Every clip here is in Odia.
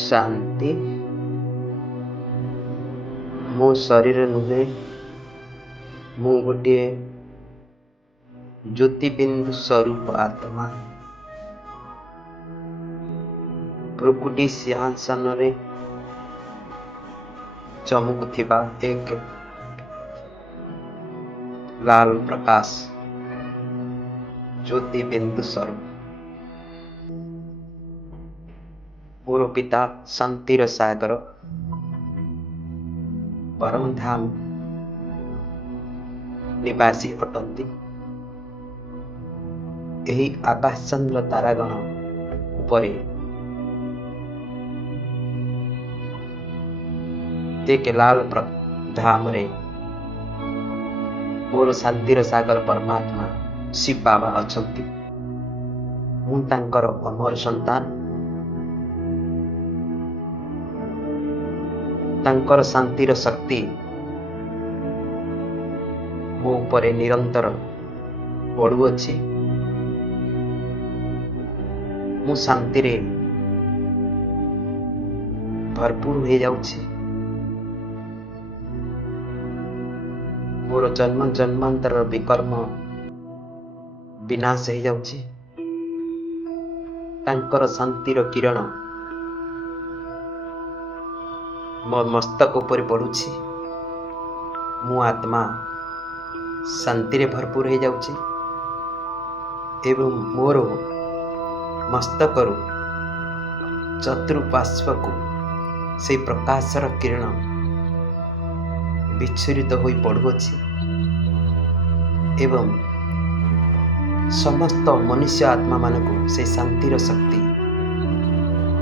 ଶାନ୍ତି ମୋ ଶରୀର ନୁହେଁ, ମୁଁ ଗୋଟିଏ ଜ୍ୟୋତିବିନ୍ଦୁ ସ୍ୱରୂପ ଆତ୍ମା। ପ୍ରକୃତି ସିଂହାସନରେ ଚମକୁଥିବା ଏକ ଲାଲ ପ୍ରକାଶ, ଜ୍ୟୋତିବିନ୍ଦୁ ସ୍ୱରୂପ। ମୋର ପିତା ଶାନ୍ତିର ସାଗର, ପରମଧାମ ନିବାସୀ ଅଟନ୍ତି। ଏହି ଆକାଶଚନ୍ଦ୍ର ତାରାଗଣ ଉପରେ ଏକ ଲାଲ ଧାମରେ ମୋର ଶାନ୍ତିର ସାଗର ପରମାତ୍ମା ଶିବ ବାବା ଅଛନ୍ତି। ମୁଁ ତାଙ୍କର ଅମର ସନ୍ତାନ। ତାଙ୍କର ଶାନ୍ତିର ଶକ୍ତି ମୋ ଉପରେ ନିରନ୍ତର ବଢ଼ୁଅଛି। ମୁଁ ଶାନ୍ତିରେ ଭରପୁର ହୋଇଯାଉଛି। ମୋର ଜନ୍ମ ଜନ୍ମାନ୍ତରର ବିକର୍ମ ବିନାଶ ହୋଇଯାଉଛି। ତାଙ୍କର ଶାନ୍ତିର କିରଣ ମୋ ମସ୍ତକ ଉପରେ ପଡ଼ୁଛି। ମୁଁ ଆତ୍ମା ଶାନ୍ତିରେ ଭରପୁର ହୋଇଯାଉଛି ଏବଂ ମୋର ମସ୍ତକରୁ ଚତୁଃପାର୍ଶ୍ୱକୁ ସେହି ପ୍ରକାଶର କିରଣ ବିଚ୍ଛୁରିତ ହୋଇ ପଡ଼ୁଅଛି ଏବଂ ସମସ୍ତ ମନୁଷ୍ୟ ଆତ୍ମାମାନଙ୍କୁ ସେହି ଶାନ୍ତିର ଶକ୍ତି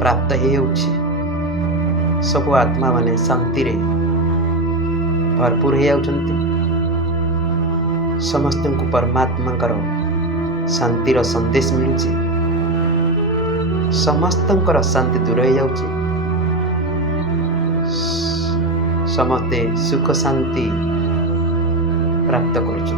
ପ୍ରାପ୍ତ ହୋଇଯାଉଛି। ସବୁ ଆତ୍ମାମାନେ ଶାନ୍ତିରେ ଭରପୁର ହୋଇଯାଉଛନ୍ତି। ସମସ୍ତଙ୍କୁ ପରମାତ୍ମାଙ୍କର ଶାନ୍ତିର ସନ୍ଦେଶ ମିଳୁଛି। ସମସ୍ତଙ୍କର ଶାନ୍ତି ଦୂର ହୋଇଯାଉଛି। ସମସ୍ତେ ସୁଖ ଶାନ୍ତି ପ୍ରାପ୍ତ କରୁଛନ୍ତି।